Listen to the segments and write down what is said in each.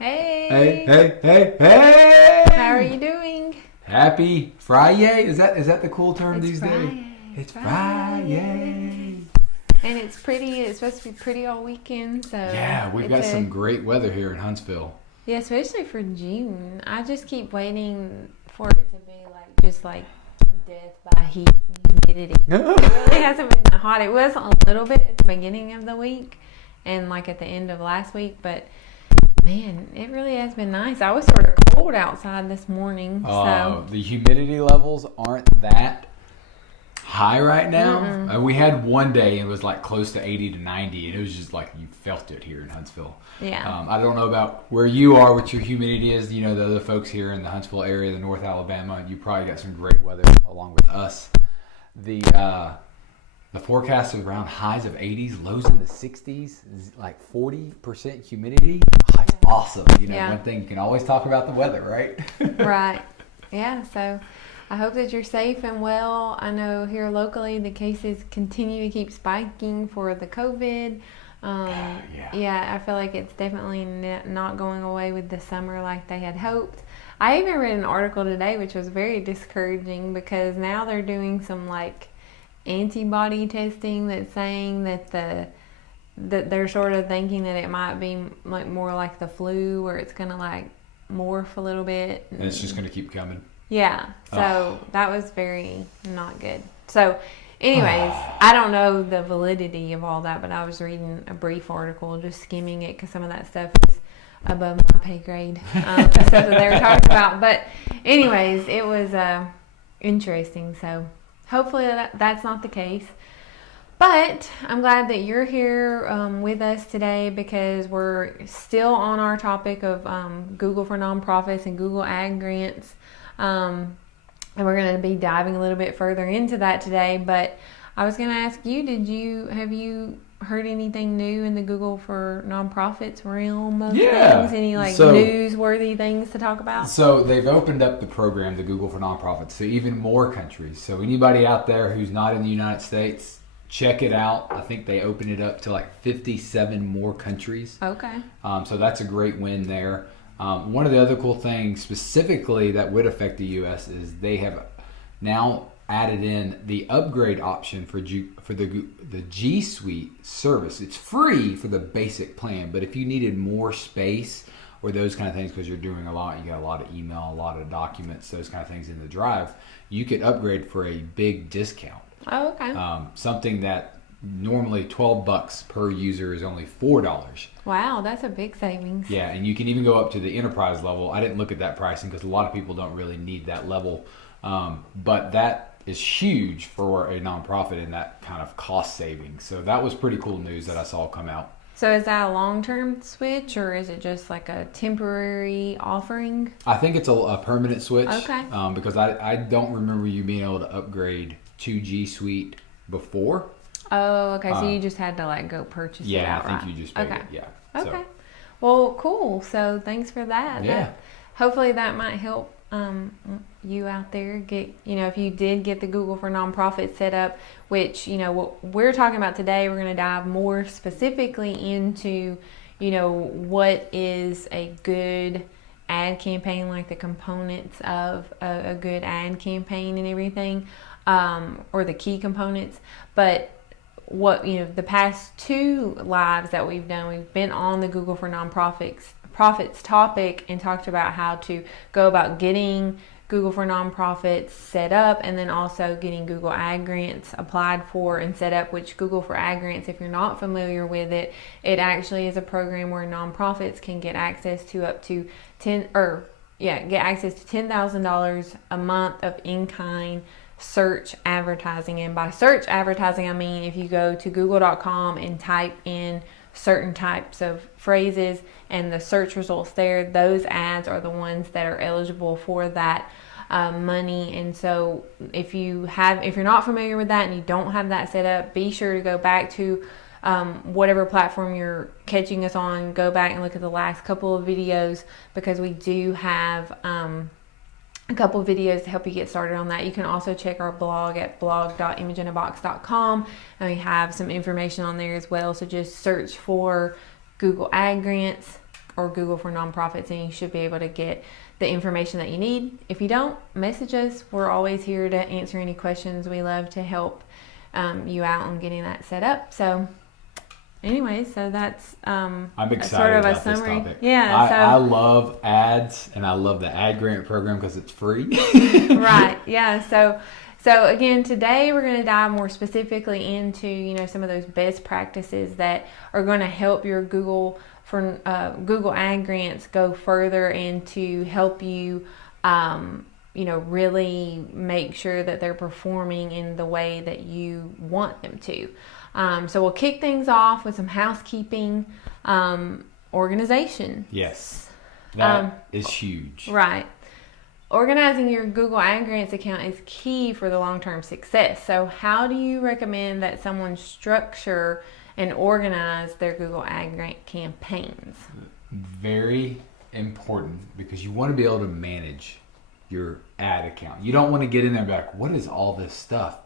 Hey, Hey! how are you doing? Happy Friday? Is that the cool term these Friday. days? It's Friday. And it's pretty. It's supposed to be pretty all weekend. So Yeah, we've got some great weather here in Huntsville. Yeah, especially for June. I just keep waiting for it to be just like death by heat and humidity. It really hasn't been that hot. It was a little bit at the beginning of the week and like at the end of last week, but man, it really has been nice. I was sort of cold outside this morning. So The humidity levels aren't that high right now. We had one day and it was like close to 80 to 90, and it was just like you felt it here in Huntsville. Yeah. I don't know about where you are, what your humidity is. You know, the other folks here in the Huntsville area, the North Alabama, you probably got some great weather along with us. The forecast is around highs of 80s, lows in the 60s, like 40% humidity. Oh, it's awesome. One thing you can always talk about the weather, right? Right. Yeah. So I hope that you're safe and well. I know here locally the cases continue to keep spiking for the COVID. Yeah, I feel like it's definitely not going away with the summer like they had hoped. I even read an article today which was very discouraging because now they're doing some antibody testing that's saying that that they're sort of thinking that it might be more like the flu where it's going to morph a little bit. And it's just going to keep coming. Yeah, so that was very not good. So anyways, I don't know the validity of all that, but I was reading a brief article, just skimming it because some of that stuff is above my pay grade, the stuff that they were talking about. But anyways, it was interesting. So hopefully that's not the case. But I'm glad that you're here with us today because we're still on our topic of Google for nonprofits and Google Ag grants. And we're going to be diving a little bit further into that today. But I was going to ask you, have you heard anything new in the Google for nonprofits realm of things? Any newsworthy things to talk about? So they've opened up the program, the Google for nonprofits, to even more countries. So anybody out there who's not in the United States, check it out. I think they opened it up to 57 more countries. Okay. So that's a great win there. One of the other cool things specifically that would affect the U.S. is they have now added in the upgrade option for the G Suite service. It's free for the basic plan, but if you needed more space or those kind of things because you're doing you got a lot of email, a lot of documents, those kind of things in the drive, you could upgrade for a big discount. Oh, okay. Something that normally $12 per user is only $4. Wow, that's a big savings. Yeah, and you can even go up to the enterprise level. I didn't look at that pricing because a lot of people don't really need that level. But that is huge for a nonprofit in that kind of cost savings. So that was pretty cool news that I saw come out. So is that a long-term switch or is it just like a temporary offering? I think it's a permanent switch. Okay. Because I don't remember you being able to upgrade to G Suite before. Oh, okay. So you just had to go purchase it outright. Yeah, I think you just paid it. Yeah. Okay. So. Well, cool. So thanks for that. Yeah. Hopefully that might help you out there get, if you did get the Google for nonprofits set up, which, what we're talking about today, we're going to dive more specifically into, what is a good ad campaign, like the components of a good ad campaign and everything, or the key components. But what the past two lives that we've done, we've been on the Google for nonprofits topic and talked about how to go about getting Google for nonprofits set up and then also getting Google Ag grants applied for and set up, which Google for Ag grants, if you're not familiar with it, it actually is a program where nonprofits can get access to up to $10,000 a month of in-kind search advertising. And by search advertising, I mean if you go to google.com and type in certain types of phrases and the search results there, those ads are the ones that are eligible for that money. And so if you're not familiar with that and you don't have that set up, be sure to go back to whatever platform you're catching us on, go back and look at the last couple of videos because we do have a couple of videos to help you get started on that. You can also check our blog at blog.imaginabox.com, and we have some information on there as well. So just search for Google Ag grants or Google for nonprofits, and you should be able to get the information that you need. If you don't, message us. We're always here to answer any questions. We love to help you out on getting that set up. So anyway, so that's I'm excited sort of about a summary. this topic. Yeah, I love ads, and I love the ad grant program because it's free. Right. Yeah. So again, today we're going to dive more specifically into some of those best practices that are going to help your Google ad grants go further, and to help you really make sure that they're performing in the way that you want them to. So we'll kick things off with some housekeeping, organization. Yes, that is huge. Right. Organizing your Google Ad Grants account is key for the long-term success. So how do you recommend that someone structure and organize their Google Ad Grant campaigns? Very important, because you want to be able to manage your ad account. You don't want to get in there and be like, what is all this stuff?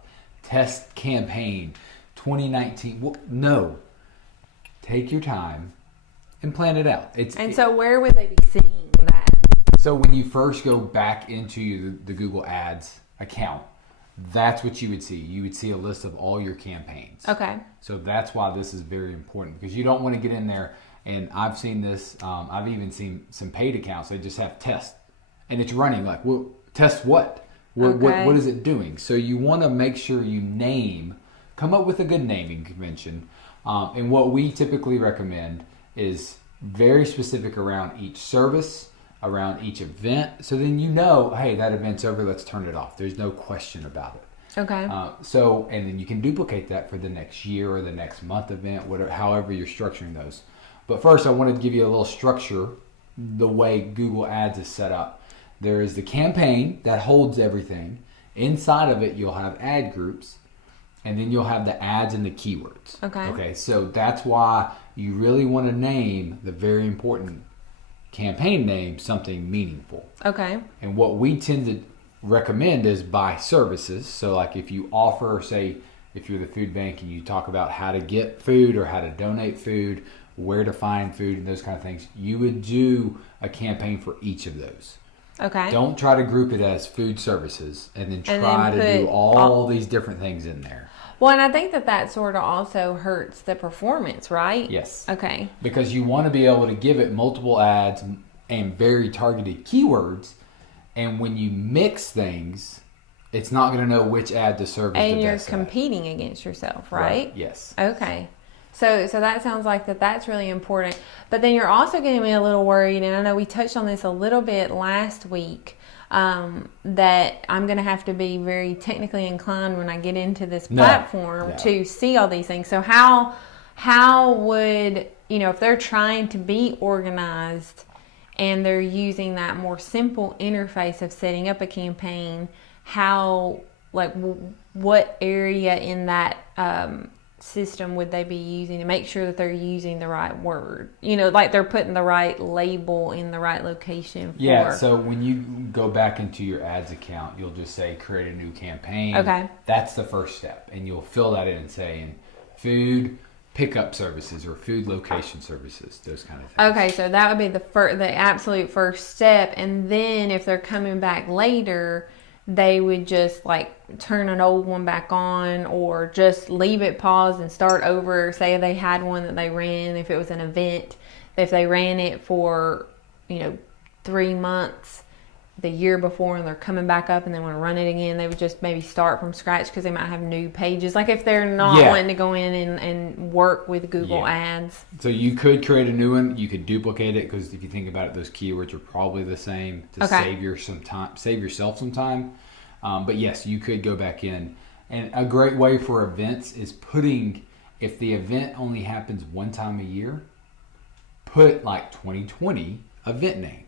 Test campaign 2019. Well, no. Take your time and plan it out. So where would they be seeing that? So when you first go back into the Google Ads account, that's what you would see. You would see a list of all your campaigns. Okay. So that's why this is very important, because you don't want to get in there, and I've seen this, I've even seen some paid accounts, they just have test, and it's running like, well, test what? What is it doing? So you want to make sure you come up with a good naming convention. And what we typically recommend is very specific around each service, around each event. So then hey, that event's over, let's turn it off. There's no question about it. Okay. And then you can duplicate that for the next year or the next month event, however you're structuring those. But first, I want to give you a little structure, the way Google Ads is set up. There is the campaign that holds everything. Inside of it, you'll have ad groups, and then you'll have the ads and the keywords. Okay, so that's why you really want to name the very important campaign name something meaningful. Okay. And what we tend to recommend is by services. So like if you offer, say, if you're the food bank and you talk about how to get food or how to donate food, where to find food and those kind of things, you would do a campaign for each of those. Okay. Don't try to group it as food services and then try to do all these different things in there. Well, and I think that sort of also hurts the performance, right? Yes. Okay. Because you want to be able to give it multiple ads and very targeted keywords, and when you mix things, it's not going to know which ad to serve as the best. And you're competing against yourself, right? Yes. Okay. So that sounds like that's really important. But then you're also getting me a little worried, and I know we touched on this a little bit last week, that I'm going to have to be very technically inclined when I get into this platform to see all these things. So how would, if they're trying to be organized and they're using that more simple interface of setting up a campaign, what area in that system would they be using to make sure that they're using the right word? Like they're putting the right label in the right location. So when you go back into your ads account, you'll just say create a new campaign. Okay. That's the first step, and you'll fill that in and say food pickup services or food location services, those kind of things. Okay, so that would be the absolute first step, and then if they're coming back later, they would just turn an old one back on, or just leave it paused and start over. Say they had one that they ran, if it was an event, if they ran it for 3 months the year before, and they're coming back up and they want to run it again, they would just maybe start from scratch, because they might have new pages, like if they're not wanting to go in and work with Google Ads. So you could create a new one, you could duplicate it, because if you think about it, those keywords are probably the same to save yourself some time. But yes, you could go back in, and a great way for events is if the event only happens one time a year, put 2020 event name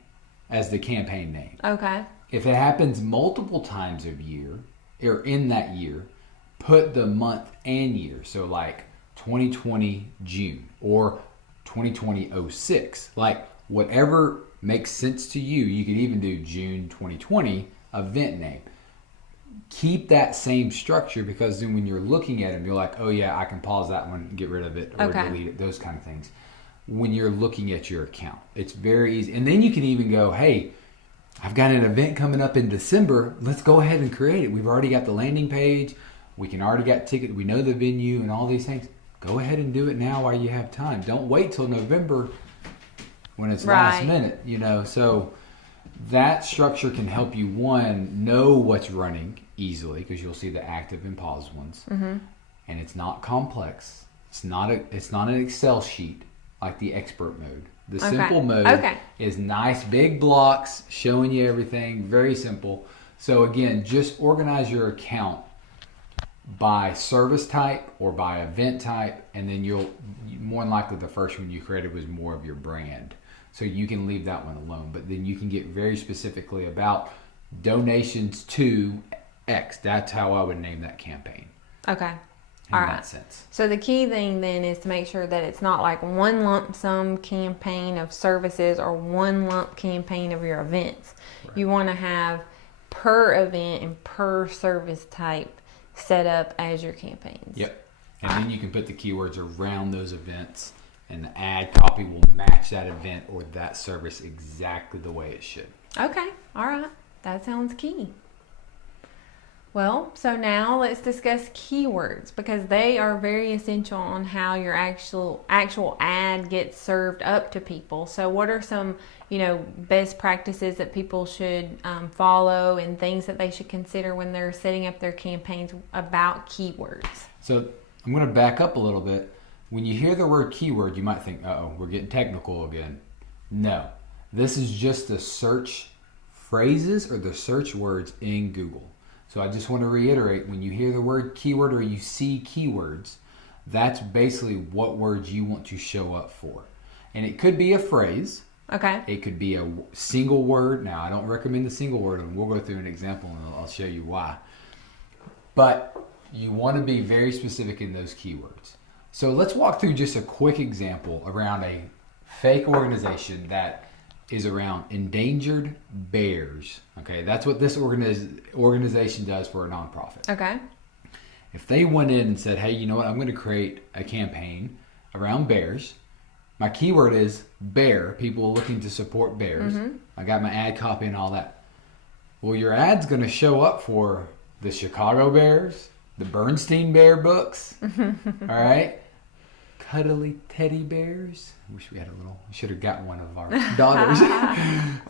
as the campaign name. Okay. If it happens multiple times a year, or in that year, put the month and year. So 2020 June or 2020 06. Whatever makes sense to you. You could even do June 2020 event name. Keep that same structure, because then when you're looking at them, you're like, oh yeah, I can pause that one, get rid of it, or delete it, those kind of things. when you're looking at your account. It's very easy. And then you can even go, hey, I've got an event coming up in December. Let's go ahead and create it. We've already got the landing page. We can already got ticket. We know the venue and all these things. Go ahead and do it now while you have time. Don't wait till November when it's last minute, So that structure can help you, one, know what's running easily because you'll see the active and paused ones. Mm-hmm. And it's not complex. It's not an Excel sheet like the expert mode. The simple mode is nice big blocks showing you everything, very simple. So again, just organize your account by service type or by event type, and then you'll more than likely the first one you created was more of your brand. So you can leave that one alone, but then you can get very specifically about donations to X. That's how I would name that campaign. Okay. In that sense. So the key thing then is to make sure that it's not like one lump sum campaign of services or one lump campaign of your events. Right. You want to have per event and per service type set up as your campaigns. Yep. And then you can put the keywords around those events, and the ad copy will match that event or that service exactly the way it should. Okay. All right. That sounds key. Well, so now let's discuss keywords because they are very essential on how your actual ad gets served up to people. So what are some, best practices that people should follow and things that they should consider when they're setting up their campaigns about keywords? So I'm going to back up a little bit. When you hear the word keyword, you might think, uh-oh, we're getting technical again. No, this is just the search phrases or the search words in Google. So I just want to reiterate, when you hear the word keyword or you see keywords, that's basically what words you want to show up for. And it could be a phrase. Okay. It could be a single word. Now, I don't recommend the single word, and we'll go through an example and I'll show you why. But you want to be very specific in those keywords. So let's walk through just a quick example around a fake organization that is around endangered bears. Okay, that's what this organization does for a nonprofit. Okay. If they went in and said, hey, you know what, I'm going to create a campaign around bears. My keyword is bear, people looking to support bears. Mm-hmm. I got my ad copy and all that. Well, your ad's going to show up for the Chicago Bears, the Bernstein Bear books, all right? Cuddly teddy bears. Wish we had we should have got one of our daughters.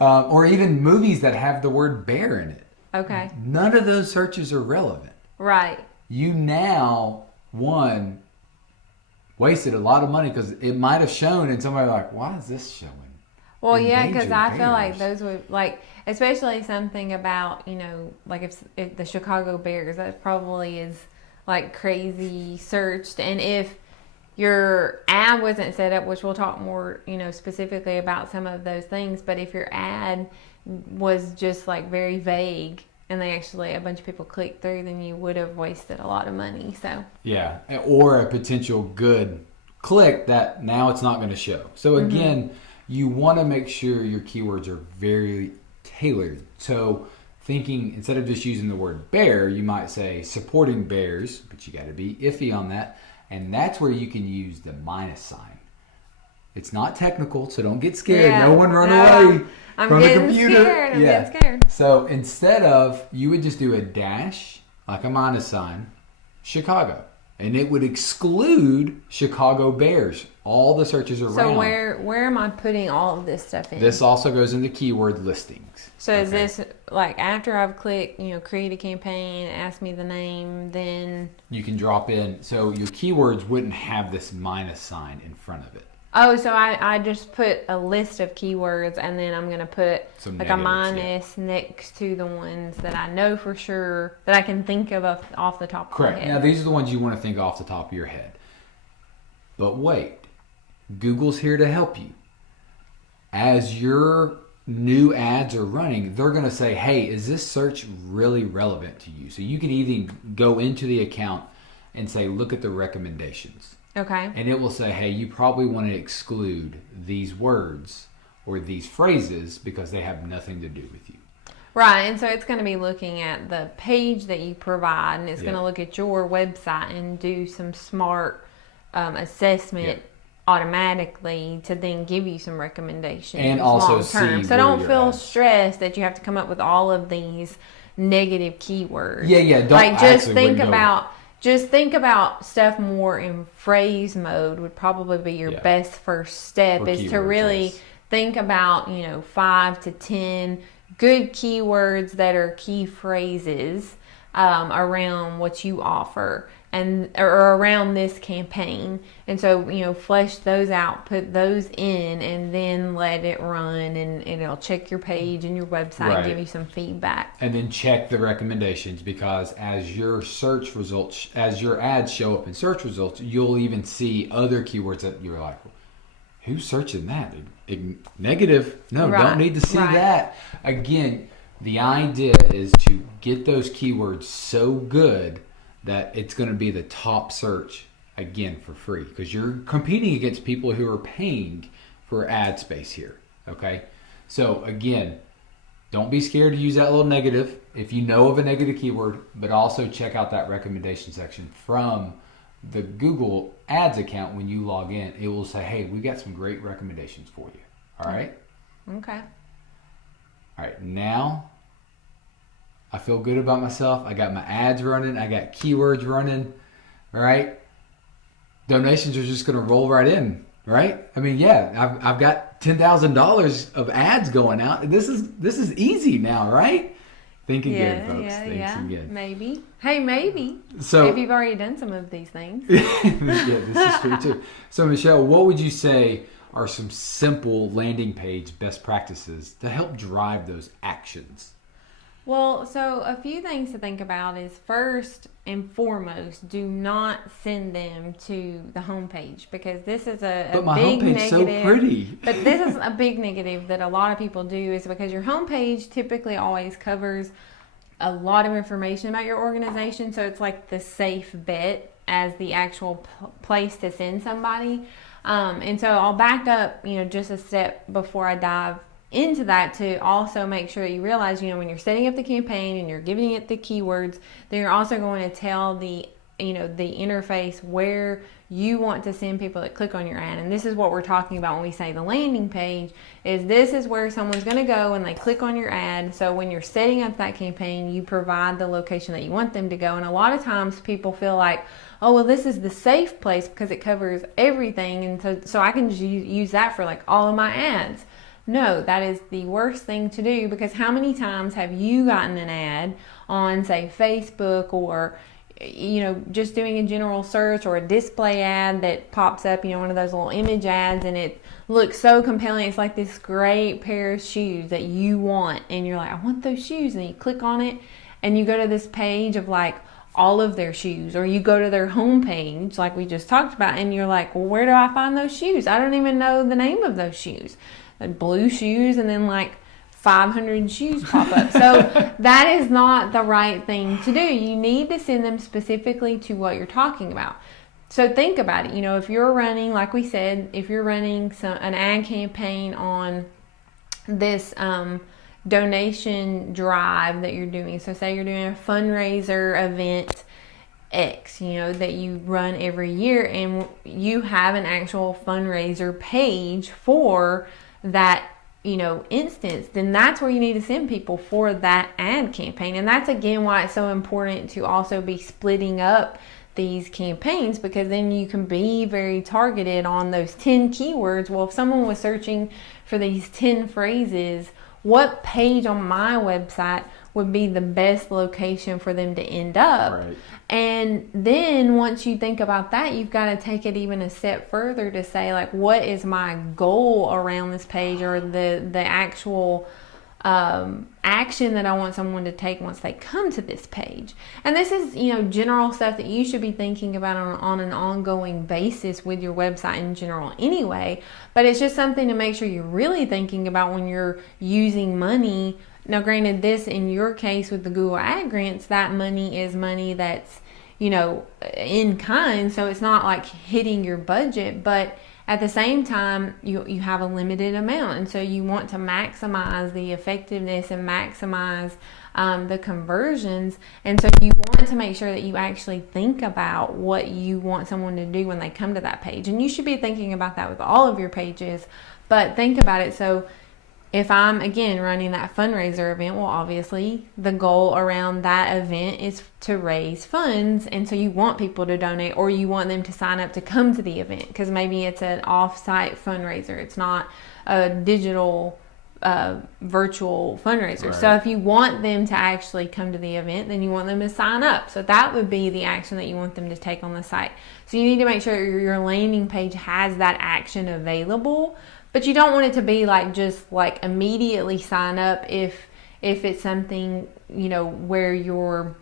Or even movies that have the word bear in it. Okay. None of those searches are relevant. Right. You now, one, wasted a lot of money because it might have shown and somebody like, why is this showing? Well, yeah, because I feel like those would, especially something about, if the Chicago Bears, that probably is crazy searched. And if your ad wasn't set up, which we'll talk more, specifically about some of those things, but if your ad was just very vague and a bunch of people clicked through, then you would have wasted a lot of money. So yeah, or a potential good click that now it's not going to show. So again, you want to make sure your keywords are very tailored. So thinking, instead of just using the word bear, you might say supporting bears, but you got to be iffy on that. And that's where you can use the minus sign. It's not technical, so don't get scared. Yeah, no one run away from the computer. I'm getting scared. So instead of, you would just do a dash, like a minus sign, Chicago. And it would exclude Chicago Bears. All the searches around. So where am I putting all of this stuff in? This also goes into keyword listings. So is this after I've clicked, create a campaign, ask me the name, then you can drop in. So your keywords wouldn't have this minus sign in front of it. Oh, so I just put a list of keywords and then I'm going to put some a minus next to the ones that I know for sure that I can think of off the top of my head. Correct. Now, these are the ones you want to think off the top of your head. But wait, Google's here to help you. As your new ads are running, they're going to say, hey, is this search really relevant to you? So you can even go into the account and say, look at the recommendations. Okay. And it will say, hey, you probably want to exclude these words or these phrases because they have nothing to do with you. Right, and so it's going to be looking at the page that you provide, and it's going to look at your website and do some smart assessment automatically to then give you some recommendations And also long term. see So where don't you're feel at. stressed that you have to come up with all of these negative keywords. Yeah. Don't Like just actually think wouldn't go- about stuff more in phrase mode would probably be your Yeah. best first step, For is to keywords, really yes. think about 5 to 10 good keywords that are key phrases around what you offer or around this campaign. And so flesh those out, put those in, and then let it run, and it'll check your page and your website Right. and give you some feedback. And then check the recommendations, because as your search results, as your ads show up in search results, you'll even see other keywords that you're like, who's searching that? Negative. No, Right, don't need to see right. that. Again, the idea is to get those keywords so good that it's going to be the top search, again, for free, because you're competing against people who are paying for ad space here. Okay? So again, don't be scared to use that little negative if you know of a negative keyword, but also check out that recommendation section from the Google Ads account. When you log in, it will say, hey, we got some great recommendations for you. All right? Okay. All right, now I feel good about myself. I got my ads running. I got keywords running. All right? Donations are just going to roll right in, right? I mean, yeah, I've got $10,000 of ads going out. This is easy now, right? Think again, folks. Think again. Maybe. Hey, maybe. So, if you've already done some of these things. yeah, this is true too. So, Michelle, what would you say are some simple landing page best practices to help drive those actions? Well, so a few things to think about is, first and foremost, do not send them to the homepage, because this is a But my big homepage's negative. so pretty. But this is a big negative that a lot of people do, is because your homepage typically always covers a lot of information about your organization. So it's like the safe bet as the actual place to send somebody. And so I'll back up, just a step before I dive into that, to also make sure that you realize, when you're setting up the campaign and you're giving it the keywords, then you're also going to tell the interface where you want to send people that click on your ad. And this is what we're talking about when we say the landing page, is this is where someone's going to go and they click on your ad. So when you're setting up that campaign, you provide the location that you want them to go. And a lot of times people feel like, oh, well, this is the safe place because it covers everything, and so I can just use that for like all of my ads. No, that is the worst thing to do, because how many times have you gotten an ad on, say, Facebook, or just doing a general search, or a display ad that pops up, one of those little image ads, and it looks so compelling. It's like this great pair of shoes that you want, and you're like, I want those shoes, and you click on it, and you go to this page of like all of their shoes, or you go to their homepage like we just talked about, and you're like, well, where do I find those shoes? I don't even know the name of those shoes. Blue shoes, and then like 500 shoes pop up. So that is not the right thing to do. You need to send them specifically to what you're talking about. So think about it. If you're running, like we said, if you're running an ad campaign on this donation drive that you're doing. So say you're doing a fundraiser event X, that you run every year, and you have an actual fundraiser page for that instance, then that's where you need to send people for that ad campaign. And that's again why it's so important to also be splitting up these campaigns, because then you can be very targeted on those 10 keywords. Well, if someone was searching for these 10 phrases, what page on my website would be the best location for them to end up? Right. And then once you think about that, you've got to take it even a step further to say, like, what is my goal around this page, or the actual action that I want someone to take once they come to this page. And this is, general stuff that you should be thinking about on an ongoing basis with your website in general anyway. But it's just something to make sure you're really thinking about when you're using money. Now, granted, this in your case with the Google Ad Grants, that money is money that's, in kind, so it's not like hitting your budget. But at the same time, you have a limited amount, and so you want to maximize the effectiveness and maximize the conversions. And so you want to make sure that you actually think about what you want someone to do when they come to that page. And you should be thinking about that with all of your pages, but think about it. So if I'm, again, running that fundraiser event, well, obviously the goal around that event is to raise funds. And so you want people to donate, or you want them to sign up to come to the event, because maybe it's an off-site fundraiser. It's not a digital virtual fundraiser. Right. So if you want them to actually come to the event, then you want them to sign up. So that would be the action that you want them to take on the site. So you need to make sure your landing page has that action available. But you don't want it to be like just like immediately sign up if it's something, where you're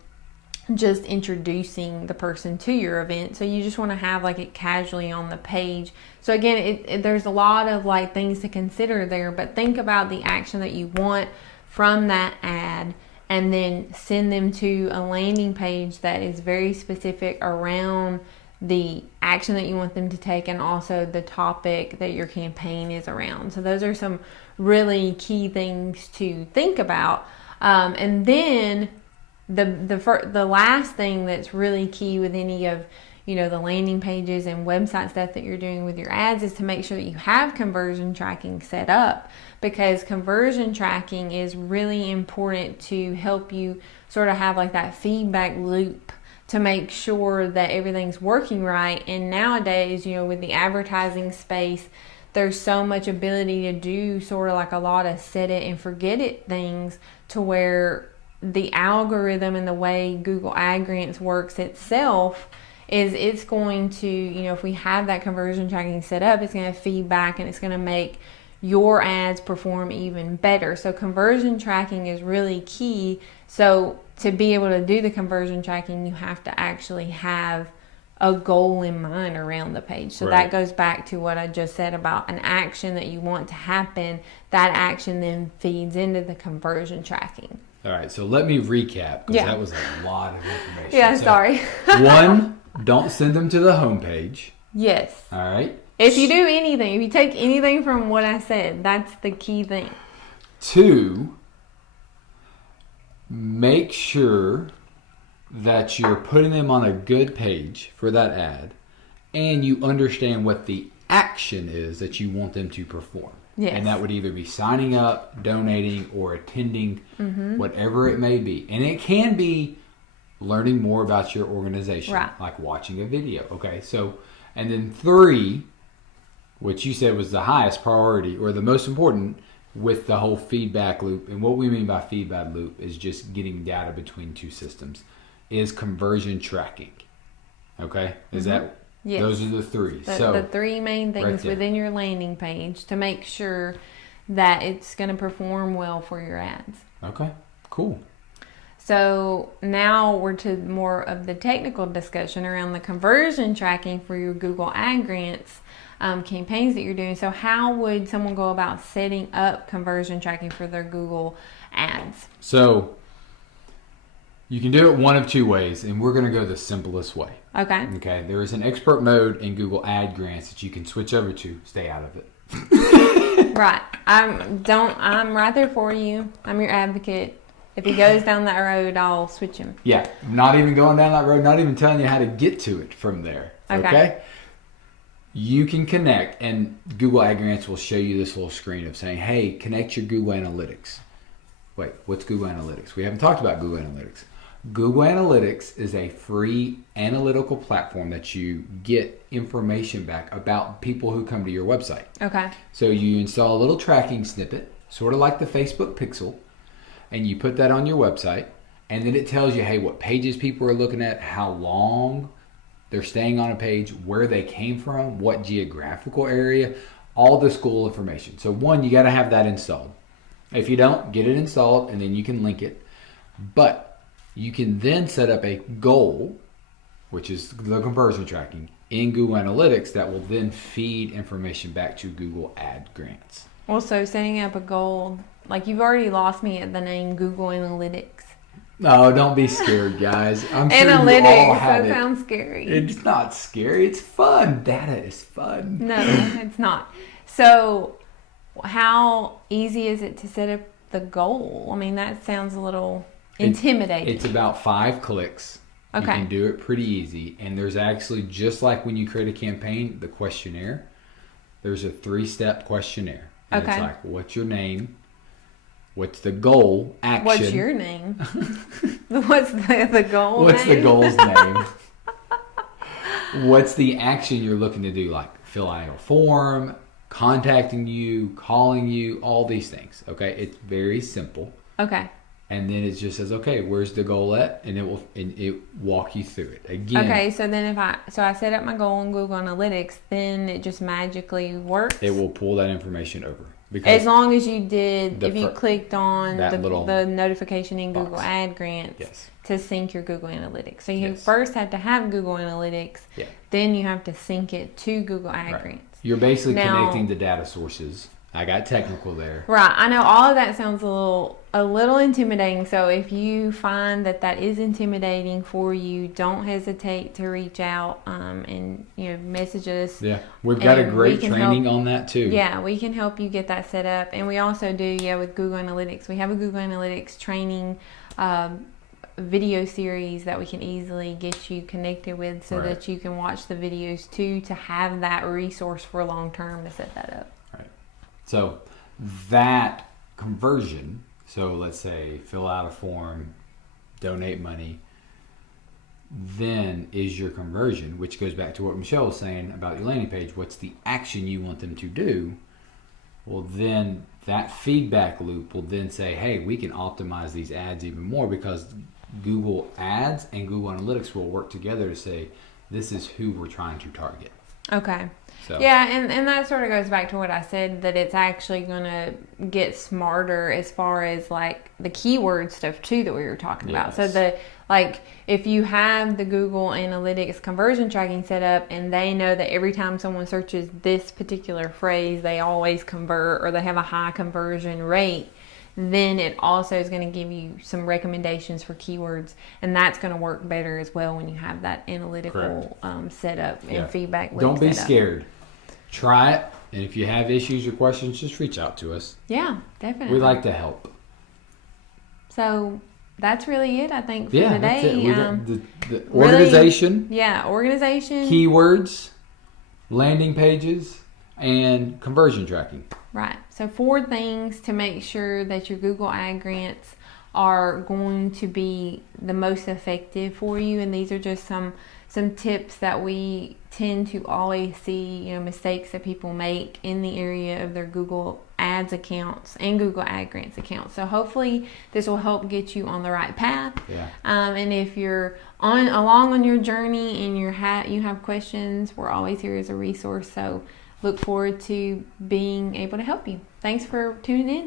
just introducing the person to your event. So you just want to have like it casually on the page. So again, there's a lot of like things to consider there, but think about the action that you want from that ad, and then send them to a landing page that is very specific around the action that you want them to take, and also the topic that your campaign is around. So those are some really key things to think about. And then the last thing that's really key with any of the landing pages and website stuff that you're doing with your ads is to make sure that you have conversion tracking set up, because conversion tracking is really important to help you sort of have like that feedback loop to make sure that everything's working right. And nowadays, with the advertising space, there's so much ability to do sort of like a lot of set it and forget it things, to where the algorithm and the way Google Ad Grants works itself is it's going to, if we have that conversion tracking set up, it's going to feed back and it's going to make your ads perform even better. So conversion tracking is really key. So to be able to do the conversion tracking, you have to actually have a goal in mind around the page. So Right. that goes back to what I just said about an action that you want to happen. That action then feeds into the conversion tracking. All right, so let me recap, because Yeah. that was a lot of information. Yeah, So, sorry. 1, don't send them to the homepage. Yes. All right. If you do anything, if you take anything from what I said, that's the key thing. 2, make sure that you're putting them on a good page for that ad, and you understand what the action is that you want them to perform. Yes. And that would either be signing up, donating, or attending, whatever it may be. And it can be learning more about your organization, Right. like watching a video. Okay, so, and then 3, which you said was the highest priority or the most important, with the whole feedback loop. And what we mean by feedback loop is just getting data between two systems, is conversion tracking. Okay, is that? Yes. Those are the 3. The 3 main right things there. within your landing page to make sure that it's going to perform well for your ads. Okay, cool. So now we're to more of the technical discussion around the conversion tracking for your Google Ad Grants campaigns that you're doing. So how would someone go about setting up conversion tracking for their Google ads? So you can do it one of 2 ways, and we're going to go the simplest way. Okay. Okay, there is an expert mode in Google Ad Grants that you can switch over to. Stay out of it. Right. I'm right there for you. I'm your advocate. If he goes down that road, I'll switch him. Yeah, not even going down that road, not even telling you how to get to it from there. Okay? You can connect, and Google Ad Grants will show you this little screen of saying, hey, connect your Google Analytics. Wait, what's Google Analytics? We haven't talked about Google Analytics. Google Analytics is a free analytical platform that you get information back about people who come to your website. Okay. So you install a little tracking snippet, sort of like the Facebook Pixel, and you put that on your website, and then it tells you, hey, what pages people are looking at, how long they're staying on a page, where they came from, what geographical area, all this cool information. So 1, you got to have that installed. If you don't, get it installed, and then you can link it. But you can then set up a goal, which is the conversion tracking, in Google Analytics that will then feed information back to Google Ad Grants. Also, setting up a goal, like you've already lost me at the name Google Analytics. No, don't be scared, guys. I'm sure you all Analytics, have that it. sounds scary. It's not scary. It's fun. Data is fun. No, it's not. So, how easy is it to set up the goal? I mean, that sounds a little intimidating. It's about 5 clicks. Okay. You can do it pretty easy. And there's actually, just like when you create a campaign, the questionnaire, there's a 3-step questionnaire. And Okay. It's like, what's your name? What's the goal? Action. What's your name? What's the goal What's name? the goal's name? What's the action you're looking to do? Like fill out a form, contacting you, calling you, all these things. Okay, it's very simple. Okay. And then it just says, okay, where's the goal at? And it walk you through it again. Okay, so then I set up my goal in Google Analytics, then it just magically works. It will pull that information over. Because As long as you did, if you fir- clicked on that little the notification in Google box. Ad Grants Yes. to sync your Google Analytics. So you Yes. first have to have Google Analytics, Yeah. then you have to sync it to Google Ad Right. Grants. You're basically Now- connecting the data sources. I got technical there. Right. I know all of that sounds a little intimidating. So if you find that is intimidating for you, don't hesitate to reach out and message us. Yeah, we've got a And great we can training help- on that too. Yeah, we can help you get that set up. And we also do, with Google Analytics. We have a Google Analytics training video series that we can easily get you connected with so Right. that you can watch the videos too, to have that resource for long term to set that up. Right. So that conversion, so let's say fill out a form, donate money, then is your conversion, which goes back to what Michelle was saying about your landing page. What's the action you want them to do? Well, then that feedback loop will then say, hey, we can optimize these ads even more, because Google Ads and Google Analytics will work together to say, this is who we're trying to target. Okay. So, Yeah, and that sort of goes back to what I said, that it's actually going to get smarter as far as like the keyword stuff too that we were talking about. So Yes. if you have the Google Analytics conversion tracking set up and they know that every time someone searches this particular phrase, they always convert or they have a high conversion rate, then it also is going to give you some recommendations for keywords, and that's going to work better as well when you have that analytical setup and Yeah. feedback loop Don't be set up. scared. Try it, and if you have issues or questions, just reach out to us. Yeah, definitely. We like to help. So that's really it, I think, for Yeah, today. that's it. We got the really- organization, Organization. keywords, landing pages, and conversion tracking. Right. So 4 things to make sure that your Google Ad Grants are going to be the most effective for you. And these are just some tips that we tend to always see, mistakes that people make in the area of their Google Ads accounts and Google Ad Grants accounts. So hopefully this will help get you on the right path. Yeah. And if you're along on your journey and you have questions, we're always here as a resource. So look forward to being able to help you. Thanks for tuning in.